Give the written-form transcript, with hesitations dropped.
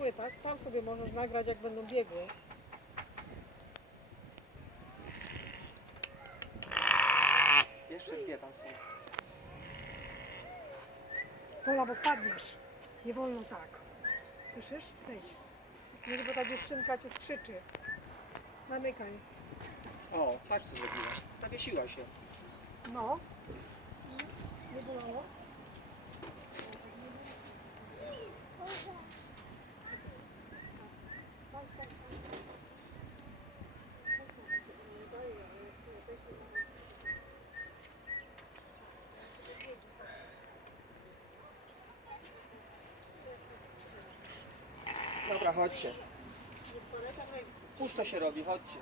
szły, tak? Tam sobie możesz nagrać, jak będą biegły. Jeszcze dwie tam są. Pola, bo wpadniesz. Nie wolno tak. Słyszysz? Zejdź. Nie, bo ta dziewczynka cię skrzyczy. Zamykaj. O, patrz co zrobiła. Zawiesiła się. No. Nie bolało? Dobra, chodźcie. Pusto się robi, chodźcie.